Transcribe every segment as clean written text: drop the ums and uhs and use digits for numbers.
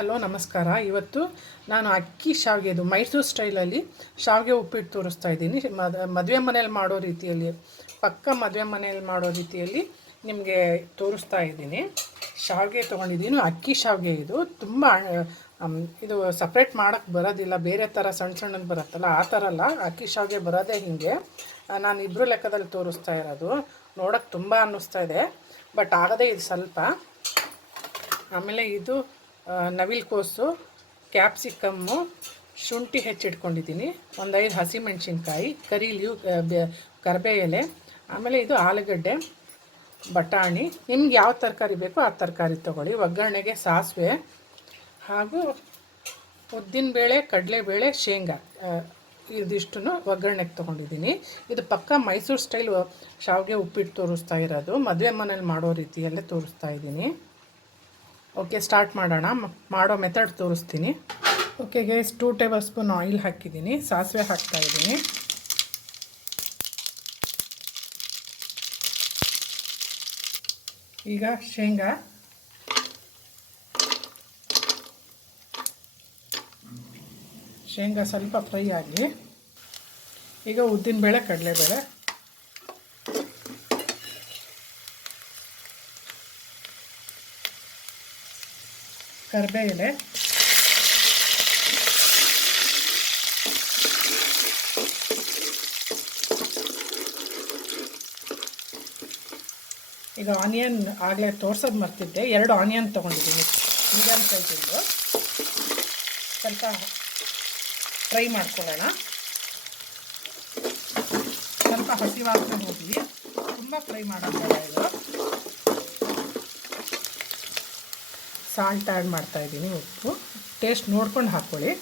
Hello ನಮಸ್ಕಾರ. ಇವತ್ತು ನಾನು ಅಕ್ಕಿ ಶಾವಿಗೆದು ಮೈಸೂರು ಸ್ಟೈಲಲ್ಲಿ ಶಾವಿಗೆ ಉಪ್ಪಿಟ್ಟು ತೋರಿಸ್ತಾ ಇದ್ದೀನಿ. ಮದುವೆ ಮನೇಲಿ ಮಾಡೋ ರೀತಿಯಲ್ಲಿ, ಪಕ್ಕ ಮದುವೆ ಮನೇಲಿ ಮಾಡೋ ರೀತಿಯಲ್ಲಿ ನಿಮಗೆ ತೋರಿಸ್ತಾ ಇದ್ದೀನಿ. ಶಾವಿಗೆ ತೊಗೊಂಡಿದ್ದೀನಿ, ಅಕ್ಕಿ ಶಾವಿಗೆ. ಇದು ತುಂಬ ಇದು ಸಪ್ರೇಟ್ ಮಾಡೋಕ್ಕೆ ಬರೋದಿಲ್ಲ, ಬೇರೆ ಥರ ಸಣ್ಣ ಸಣ್ಣದು ಬರುತ್ತಲ್ಲ ಆ ಥರ ಅಲ್ಲ. ಅಕ್ಕಿ ಶಾವಿಗೆ ಬರೋದೇ ಹೀಗೆ. ನಾನು ಇಬ್ಬರು ಲೆಕ್ಕದಲ್ಲಿ ತೋರಿಸ್ತಾ ಇರೋದು. ನೋಡೋಕ್ಕೆ ತುಂಬ ಅನ್ನಿಸ್ತಾ ಇದೆ, ಬಟ್ ಆಗದೇ ಇದು ಸ್ವಲ್ಪ. ಆಮೇಲೆ ಇದು ನವಿಲುಕೋಸು, ಕ್ಯಾಪ್ಸಿಕಮ್ಮು, ಶುಂಠಿ ಹೆಚ್ಚಿಟ್ಕೊಂಡಿದ್ದೀನಿ, ಒಂದು 5 ಹಸಿಮೆಣ್ಸಿನ್ಕಾಯಿ, ಕರಿ ಲೀವ್, ಕರಿಬೇ ಎಲೆ. ಆಮೇಲೆ ಇದು ಆಲೂಗಡ್ಡೆ, ಬಟಾಣಿ. ನಿಮ್ಗೆ ಯಾವ ತರಕಾರಿ ಬೇಕೋ ಆ ತರಕಾರಿ ತೊಗೊಳ್ಳಿ. ಒಗ್ಗರಣೆಗೆ ಸಾಸಿವೆ ಹಾಗೂ ಉದ್ದಿನಬೇಳೆ, ಕಡಲೆಬೇಳೆ, ಶೇಂಗಾ ಇದಿಷ್ಟನ್ನು ಒಗ್ಗರಣೆಗೆ ತೊಗೊಂಡಿದ್ದೀನಿ. ಇದು ಪಕ್ಕ ಮೈಸೂರು ಸ್ಟೈಲ್ ಶಾವಿಗೆ ಉಪ್ಪಿಟ್ಟು ತೋರಿಸ್ತಾ ಇರೋದು. ಮದುವೆ ಮನೇಲಿ ಮಾಡೋ ರೀತಿಯಲ್ಲೇ ತೋರಿಸ್ತಾ ಇದ್ದೀನಿ. ಓಕೆ, ಸ್ಟಾರ್ಟ್ ಮಾಡೋಣ. ಮಾಡೋ ಮೆಥಡ್ ತೋರಿಸ್ತೀನಿ. Okay guys, 2 table spoon oil ಹಾಕಿದ್ದೀನಿ. ಸಾಸಿವೆ ಹಾಕ್ತಾಯಿದ್ದೀನಿ. ಈಗ ಶೇಂಗಾ ಸ್ವಲ್ಪ ಫ್ರೈ ಆಗಲಿ. ಈಗ ಉದ್ದಿನಬೇಳೆ, ಕಡಲೆಬೇಳೆ, ಕರಿಬೇ ಎಲೆ, ಈಗ ಆನಿಯನ್ ಆಗಲೇ ತೋರ್ಸೋದು ಮರ್ತಿದ್ದೆ. 2 ಆನಿಯನ್ ತೊಗೊಂಡಿದ್ದೀನಿ, ಮೀಡಿಯಮ್ ಸೈಜಿಂದು. ಸ್ವಲ್ಪ ಫ್ರೈ ಮಾಡ್ಕೊಳ್ಳೋಣ. ಸ್ವಲ್ಪ ಹಸಿ ವಾಸನೆ ಹೋಗಲಿ, ತುಂಬ ಫ್ರೈ ಮಾಡೋದಿಲ್ಲ. ಇದು ಸಾಲ್ಟ್ ಆ್ಯಡ್ ಮಾಡ್ತಾಯಿದ್ದೀನಿ, ಉಪ್ಪು ಟೇಸ್ಟ್ ನೋಡ್ಕೊಂಡು ಹಾಕ್ಕೊಳ್ಳಿ.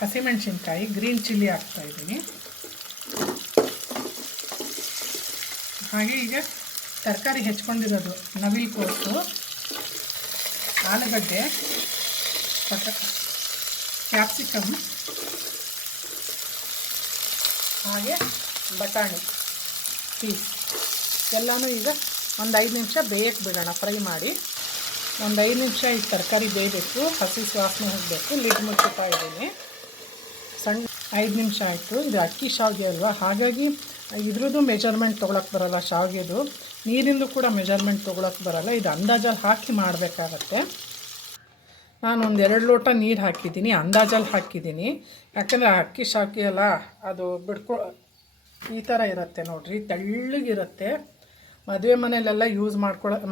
ಹಸಿಮೆಣ್ಸಿನ್ಕಾಯಿ, ಗ್ರೀನ್ ಚಿಲ್ಲಿ ಹಾಕ್ತಾಯಿದ್ದೀನಿ. ಹಾಗೆ ಈಗ ತರಕಾರಿ ಹೆಚ್ಕೊಂಡಿರೋದು ನವಿಲುಕೋಸು, ಆಲೂಗಡ್ಡೆ, ಕ್ಯಾಪ್ಸಿಕಮ್, ಹಾಗೆ ಬಟಾಣಿ ಪೀಸ್ ಎಲ್ಲನೂ ಈಗ ಒಂದು 5 ನಿಮಿಷ ಬೇಯಕ್ಕೆ ಬಿಡೋಣ. ಫ್ರೈ ಮಾಡಿ ಒಂದು 5 ನಿಮಿಷ ಈ ತರಕಾರಿ ಬೇಯಬೇಕು, ಹಸಿ ವಾಸನೆ ಹೋಗಬೇಕು. ಲಿಡ್ ಮುಚ್ಚುತ್ತಾ ಇದ್ದೀನಿ. 5 ನಿಮಿಷ ಆಯಿತು. ಇದು ಅಕ್ಕಿ ಶಾವಿಗೆ ಅಲ್ವಾ, ಹಾಗಾಗಿ ಇದ್ರದ್ದು ಮೆಜರ್ಮೆಂಟ್ ತೊಗೊಳಕ್ಕೆ ಬರೋಲ್ಲ. ಶಾವಿಗೆದು ನೀರಿಂದು ಕೂಡ ಮೆಜರ್ಮೆಂಟ್ ತೊಗೊಳಕ್ಕೆ ಬರೋಲ್ಲ. ಇದು ಅಂದಾಜಲ್ಲಿ ಹಾಕಿ ಮಾಡಬೇಕಾಗತ್ತೆ. ನಾನು ಒಂದು 2 ಲೋಟ ನೀರು ಹಾಕಿದ್ದೀನಿ, ಅಂದಾಜಲ್ಲಿ ಹಾಕಿದ್ದೀನಿ. ಯಾಕಂದರೆ ಅಕ್ಕಿ ಶಾವಿಗೆ ಅಲ್ಲ, ಅದು ಈ ಥರ ಇರುತ್ತೆ ನೋಡಿರಿ, ತೆಳ್ಳಗಿರುತ್ತೆ. ಮದುವೆ ಮನೆಯಲ್ಲೆಲ್ಲ ಯೂಸ್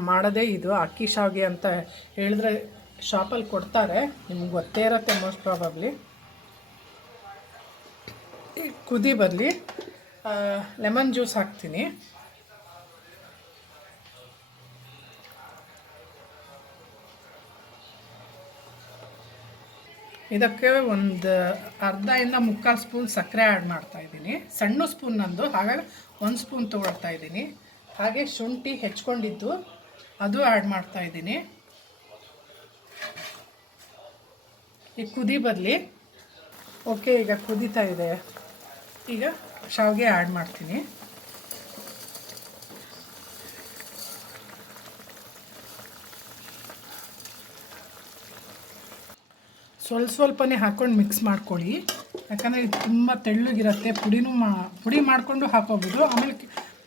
ಮಾಡೋದೇ ಇದು ಅಕ್ಕಿ ಶಾವಿಗೆ ಅಂತ ಹೇಳಿದ್ರೆ ಶಾಪಲ್ಲಿ ಕೊಡ್ತಾರೆ. ನಿಮ್ಗೆ ಗೊತ್ತೇ ಇರುತ್ತೆ ಮೋಸ್ಟ್ ಪ್ರಾಬಬ್ಲಿ. ಈಗ ಕುದಿ ಬರಲಿ, ಲೆಮನ್ ಜ್ಯೂಸ್ ಹಾಕ್ತೀನಿ. ಇದಕ್ಕೆ ಒಂದು ಅರ್ಧದಿಂದ 3/4 ಸ್ಪೂನ್ ಸಕ್ಕರೆ ಆ್ಯಡ್ ಮಾಡ್ತಾಯಿದ್ದೀನಿ. ಸಣ್ಣ ಸ್ಪೂನ್ ನಂದು, ಹಾಗಾಗಿ 1 ಸ್ಪೂನ್ ತೊಗೊಳ್ತಾ ಇದ್ದೀನಿ. ಹಾಗೆ ಶುಂಠಿ ಹೆಚ್ಕೊಂಡಿದ್ದು ಅದು ಆ್ಯಡ್ ಮಾಡ್ತಾಯಿದ್ದೀನಿ. ಈಗ ಕುದಿ ಬರಲಿ. ಓಕೆ, ಈಗ ಕುದೀತಾ ಇದೆ. ಈಗ ಶಾವಿಗೆ ಆ್ಯಡ್ ಮಾಡ್ತೀನಿ. ಸ್ವಲ್ಪನೇ ಹಾಕ್ಕೊಂಡು ಮಿಕ್ಸ್ ಮಾಡ್ಕೊಳ್ಳಿ. ಯಾಕಂದರೆ ಇದು ತುಂಬ ತೆಳ್ಳಗಿರುತ್ತೆ. ಪುಡಿ ಮಾಡಿಕೊಂಡು ಹಾಕೋಬೋದು. ಆಮೇಲೆ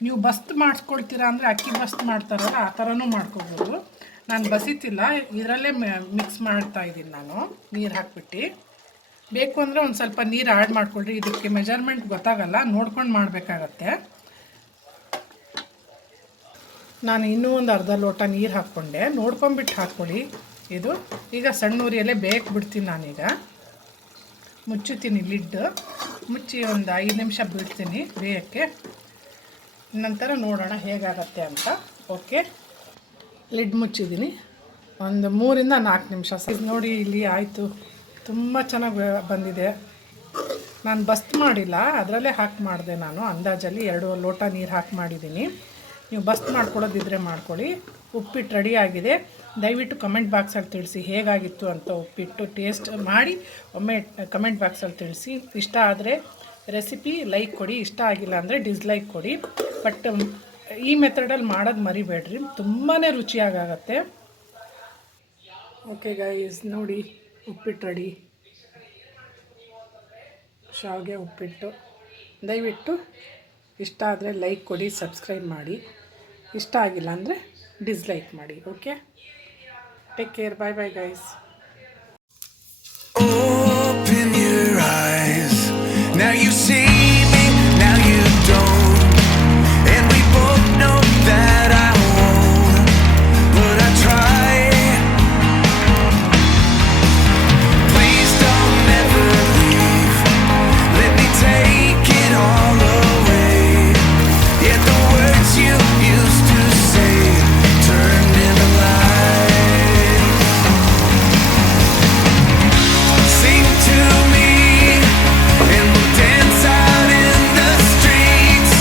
ನೀವು ಬಸ್ತ್ ಮಾಡಿಸ್ಕೊಳ್ತೀರಾ ಅಂದರೆ ಅಕ್ಕಿ ಬಸ್ತ್ ಮಾಡ್ತಾರಲ್ಲ ಆ ಥರನೂ ಮಾಡ್ಕೋಬೋದು. ನಾನು ಬಸಿತಿಲ್ಲ, ಇದರಲ್ಲೇ ಮಿಕ್ಸ್ ಮಾಡ್ತಾಯಿದ್ದೀನಿ ನಾನು, ನೀರು ಹಾಕ್ಬಿಟ್ಟು. ಬೇಕು ಅಂದರೆ ಒಂದು ಸ್ವಲ್ಪ ನೀರು ಆ್ಯಡ್ ಮಾಡ್ಕೊಳ್ರಿ. ಇದಕ್ಕೆ ಮೆಜರ್ಮೆಂಟ್ ಗೊತ್ತಾಗಲ್ಲ, ನೋಡ್ಕೊಂಡು ಮಾಡಬೇಕಾಗತ್ತೆ. ನಾನು ಇನ್ನೂ ಒಂದು ಅರ್ಧ ಲೋಟ ನೀರು ಹಾಕ್ಕೊಂಡೆ, ನೋಡ್ಕೊಂಬಿಟ್ಟು ಹಾಕ್ಕೊಳ್ಳಿ. ಇದು ಈಗ ಸಣ್ಣ ಉರಿಯಲ್ಲೇ ಬೇಯಕ್ಕೆ ಬಿಡ್ತೀನಿ. ನಾನೀಗ ಮುಚ್ಚುತ್ತೀನಿ, ಲಿಡ್ ಮುಚ್ಚಿ ಒಂದು 5 ನಿಮಿಷ ಬಿಡ್ತೀನಿ ಬೇಯಕ್ಕೆ. ನಂತರ ನೋಡೋಣ ಹೇಗಾಗತ್ತೆ ಅಂತ. ಓಕೆ, ಲಿಡ್ ಮುಚ್ಚಿದ್ದೀನಿ. ಒಂದು 3ರಿಂದ 4 ನಿಮಿಷ. ನೋಡಿ, ಇಲ್ಲಿ ಆಯಿತು, ತುಂಬ ಚೆನ್ನಾಗಿ ಬಂದಿದೆ. ನಾನು ಬಸ್ತ್ ಮಾಡಿಲ್ಲ, ಅದರಲ್ಲೇ ಹಾಕಿ ಮಾಡಿದೆ ನಾನು ಅಂದಾಜಲ್ಲಿ. 2 ಲೋಟ ನೀರು ಹಾಕಿ ಮಾಡಿದ್ದೀನಿ. ನೀವು ಬಸ್ತ್ ಮಾಡ್ಕೊಳ್ಳೋದಿದ್ರೆ ಮಾಡ್ಕೊಳ್ಳಿ. ಉಪ್ಪಿಟ್ಟು ರೆಡಿ ಆಗಿದೆ. ದಯವಿಟ್ಟು ಕಮೆಂಟ್ ಬಾಕ್ಸಲ್ಲಿ ತಿಳಿಸಿ ಹೇಗಾಗಿತ್ತು ಅಂತ. ಉಪ್ಪಿಟ್ಟು ಟೇಸ್ಟ್ ಮಾಡಿ ಒಮ್ಮೆ ಕಮೆಂಟ್ ಬಾಕ್ಸಲ್ಲಿ ತಿಳಿಸಿ. ಇಷ್ಟ ಆದರೆ ರೆಸಿಪಿ ಲೈಕ್ ಕೊಡಿ, ಇಷ್ಟ ಆಗಿಲ್ಲ ಅಂದರೆ ಡಿಸ್ಲೈಕ್ ಕೊಡಿ. ಬಟ್ ಈ ಮೆಥಡಲ್ಲಿ ಮಾಡೋದು ಮರಿಬೇಡ್ರಿ, ತುಂಬಾ ರುಚಿಯಾಗತ್ತೆ. ಓಕೆ ಗೈಸ್, ನೋಡಿ ಉಪ್ಪಿಟ್ಟು ರೆಡಿ. ಶಾವಿಗೆ ಉಪ್ಪಿಟ್ಟು. ದಯವಿಟ್ಟು ಇಷ್ಟ ಆದರೆ ಲೈಕ್ ಕೊಡಿ, ಸಬ್ಸ್ಕ್ರೈಬ್ ಮಾಡಿ. ಇಷ್ಟ ಆಗಿಲ್ಲ ಅಂದರೆ ಡಿಸ್ಲೈಕ್ ಮಾಡಿ. Okay, take care, bye bye guys. Open your eyes, now you see me, now you don't, and we both know that I won't, but I try. Please don't ever leave, let me take it all away. Yet the words you used to say turned into lies. Sing to me and we'll dance out in the streets,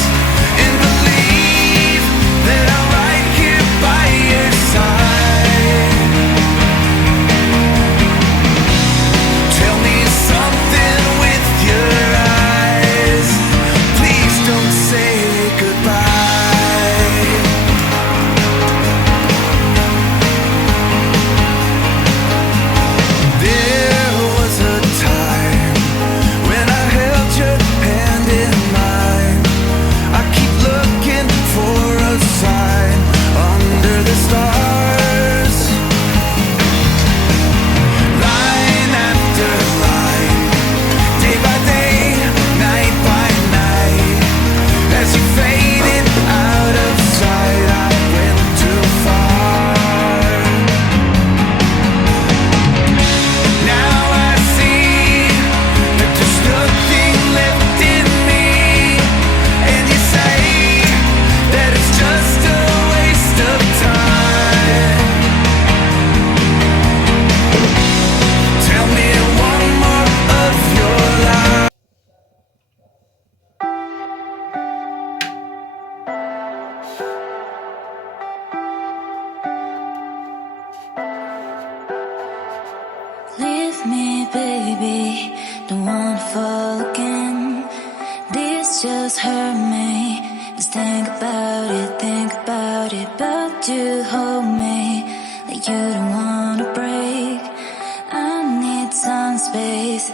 and believe that I'm right here by your side. Tell me something with your eyes, please don't say goodbye. There was a time when I held your hand in mine. I keep looking for a sign under the stars. Line after line, day by day, night by night. As you faded out of sight, I went too far. Now I see that there's nothing left in me, and you say that it's just a waste of time. Tell me one more of your lies. Leave me, baby, don't wanna fall again. This just hurt me. Just think about it, but you hold me like you don't wanna break. I need some space,